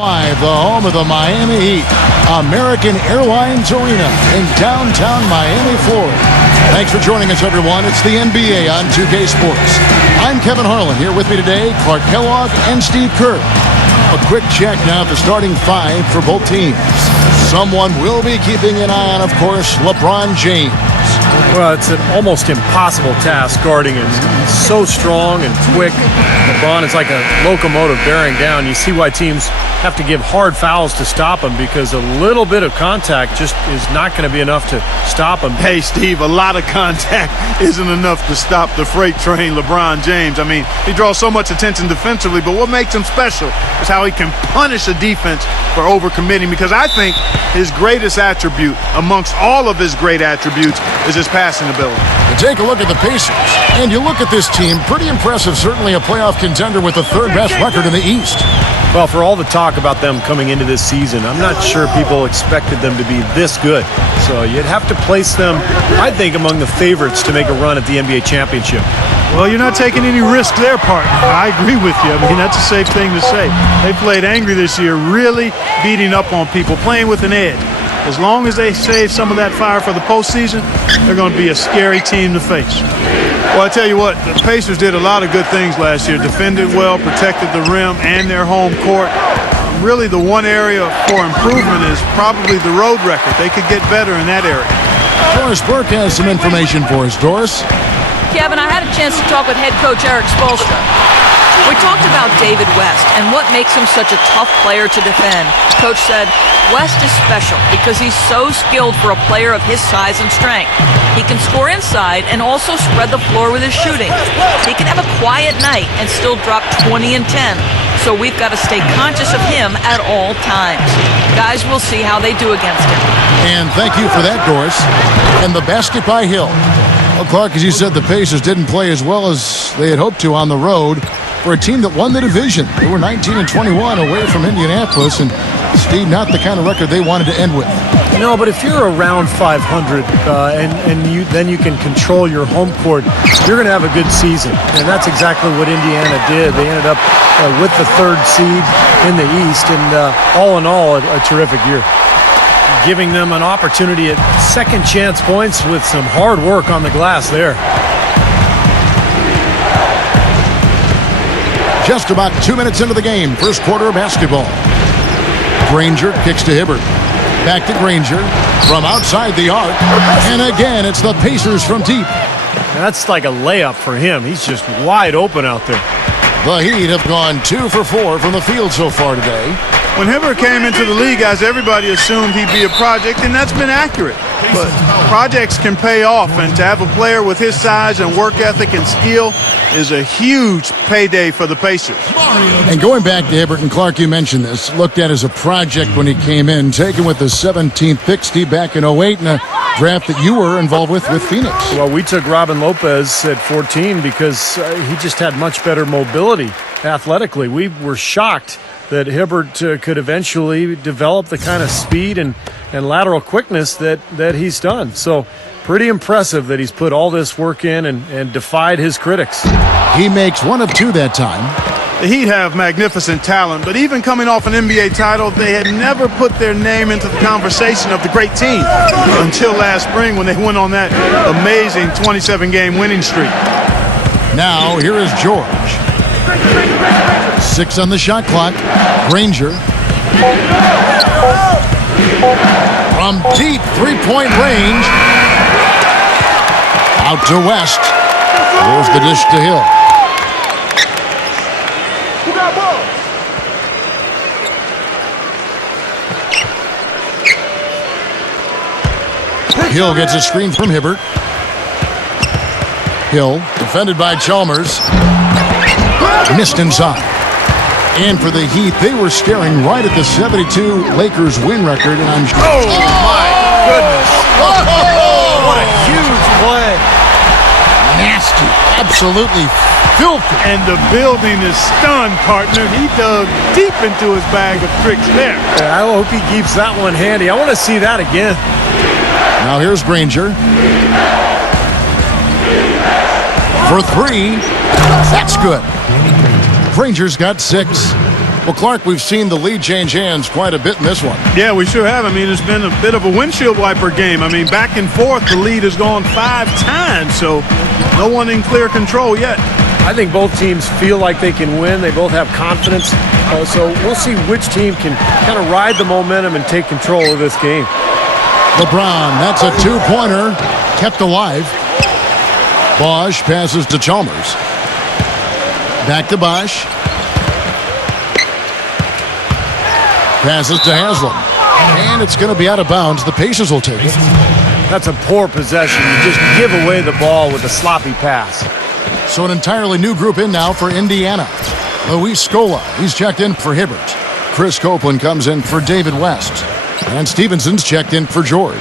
Live, the home of the Miami Heat, American Airlines Arena in downtown Miami, Florida. Thanks for joining us, everyone. It's the NBA on 2K Sports. I'm Kevin Harlan. Here with me today, Clark Kellogg and Steve Kerr. A quick check now at the starting five for both teams. Someone will be keeping an eye on, of course, LeBron James. Well, it's an almost impossible task guarding him. He's so strong and quick. LeBron is like a locomotive bearing down. You see why teams have to give hard fouls to stop him, because a little bit of contact just is not going to be enough to stop him. Hey, Steve, a lot of contact isn't enough to stop the freight train LeBron James. I mean, he draws so much attention defensively, but what makes him special is how he can punish a defense for overcommitting, because I think his greatest attribute amongst all of his great attributes is his passing ability. You take a look at the Pacers, and you look at this team, pretty impressive, certainly a playoff contender with the third best record in the East. Well, for all the talk about them coming into this season, I'm not sure people expected them to be this good. So you'd have to place them, I think, among the favorites to make a run at the NBA championship. Well, you're not taking any risk there, partner. I agree with you. I mean, that's a safe thing to say. They played angry this year, really beating up on people, playing with an edge. As long as they save some of that fire for the postseason, they're going to be a scary team to face. Well, I tell you what, the Pacers did a lot of good things last year. Defended well, protected the rim and their home court. Really, the one area for improvement is probably the road record. They could get better in that area. Doris Burke has some information for us. Doris? Kevin, I had a chance to talk with head coach Eric Spoelstra. We talked about David West and what makes him such a tough player to defend. Coach said, West is special because he's so skilled for a player of his size and strength. He can score inside and also spread the floor with his shooting. He can have a quiet night and still drop 20 and 10. So we've got to stay conscious of him at all times. Guys, we'll see how they do against him. And thank you for that, Doris. And the basket by Hill. Well, Clark, as you said, the Pacers didn't play as well as they had hoped to on the road for a team that won the division. They were 19 and 21 away from Indianapolis, and Steve, not the kind of record they wanted to end with. No, but if you're around 500 then you can control your home court, you're going to have a good season. And that's exactly what Indiana did. They ended up with the third seed in the East, and all in all, a terrific year. Giving them an opportunity at second chance points with some hard work on the glass there. Just about 2 minutes into the game, first quarter of basketball. Granger kicks to Hibbert. Back to Granger from outside the arc. And again, it's the Pacers from deep. That's like a layup for him. He's just wide open out there. The Heat have gone 2 for 4 from the field so far today. When Hibbert came into the league, guys, everybody assumed he'd be a project, and that's been accurate. But projects can pay off, and to have a player with his size and work ethic and skill is a huge payday for the Pacers. And going back to Hibbert, and Clark, you mentioned this, looked at as a project when he came in, taken with the 17th pick, Steve, back in 08, in a draft that you were involved with Phoenix. Well, we took Robin Lopez at 14 because he just had much better mobility athletically. We were shocked that Hibbert could eventually develop the kind of speed and lateral quickness that he's done. So pretty impressive that he's put all this work in and defied his critics. He makes 1 of 2 that time. The Heat have magnificent talent, but even coming off an NBA title, they had never put their name into the conversation of the great team until last spring when they went on that amazing 27-game winning streak. Now, here is George. 6 on the shot clock. Granger. From deep three-point range. Out to West. There's the dish to Hill. Hill gets a screen from Hibbert. Hill, defended by Chalmers. Missed inside. And for the Heat, they were staring right at the 72 Lakers win record. And I'm sure. Oh, my goodness. What a huge play. Nasty. Absolutely filthy. And the building is stunned, partner. He dug deep into his bag of tricks there. I hope he keeps that one handy. I want to see that again. Now here's Granger. For 3. That's good. Granger's got 6. Well, Clark, we've seen the lead change hands quite a bit in this one. Yeah, we sure have. I mean, it's been a bit of a windshield wiper game. I mean, back and forth, the lead has gone 5 times, so no one in clear control yet. I think both teams feel like they can win. They both have confidence. So we'll see which team can kind of ride the momentum and take control of this game. LeBron, that's a two-pointer, kept alive. Bosch passes to Chalmers. Back to Bosch. Passes to Haslam. And it's going to be out of bounds. The Pacers will take it. That's a poor possession. You just give away the ball with a sloppy pass. So an entirely new group in now for Indiana. Luis Scola, he's checked in for Hibbert. Chris Copeland comes in for David West. And Stevenson's checked in for George.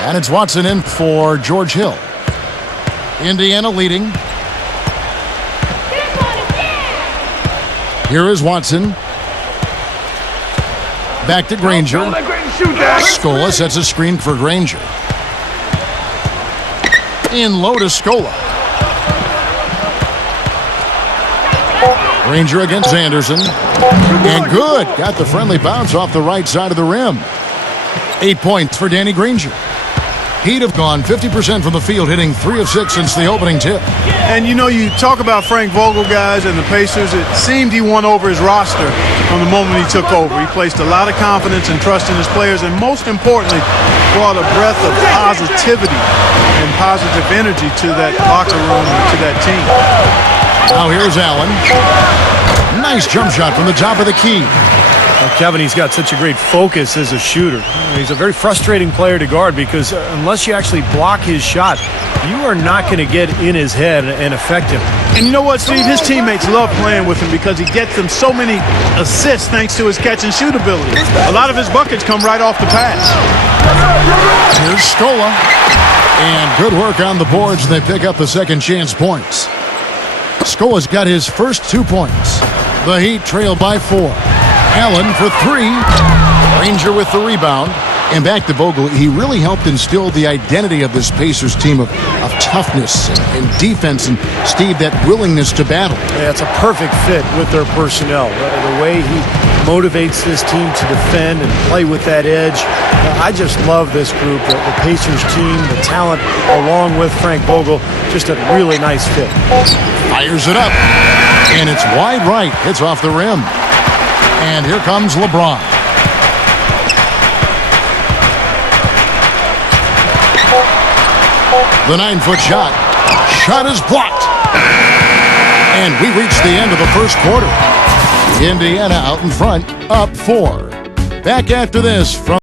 And it's Watson in for George Hill. Indiana leading. Here is Watson. Back to Granger. Scola sets a screen for Granger. In low to Scola. Granger against Anderson. And good. Got the friendly bounce off the right side of the rim. 8 points for Danny Granger. He'd have gone 50% from the field, hitting 3 of 6 since the opening tip. And you know, you talk about Frank Vogel, guys, and the Pacers. It seemed he won over his roster from the moment he took over. He placed a lot of confidence and trust in his players, and most importantly, brought a breath of positivity and positive energy to that locker room and to that team. Now here's Allen. Nice jump shot from the top of the key. Well, Kevin, he's got such a great focus as a shooter. He's a very frustrating player to guard because unless you actually block his shot, you are not going to get in his head and affect him. And you know what, Steve? His teammates love playing with him because he gets them so many assists thanks to his catch and shoot ability. A lot of his buckets come right off the pass. Here's Scola. And good work on the boards. They pick up the second chance points. Scola's got his first 2 points. The Heat trail by 4. Allen for 3. Granger with the rebound. And back to Vogel, he really helped instill the identity of this Pacers team of toughness and defense, and Steve, that willingness to battle. Yeah, it's a perfect fit with their personnel. The way he motivates this team to defend and play with that edge. I just love this group, the Pacers team, the talent, along with Frank Vogel. Just a really nice fit. Fires it up, and it's wide right. Hits off the rim. And here comes LeBron. The 9-foot shot. Shot is blocked. And we reach the end of the first quarter. Indiana out in front, up 4. Back after this from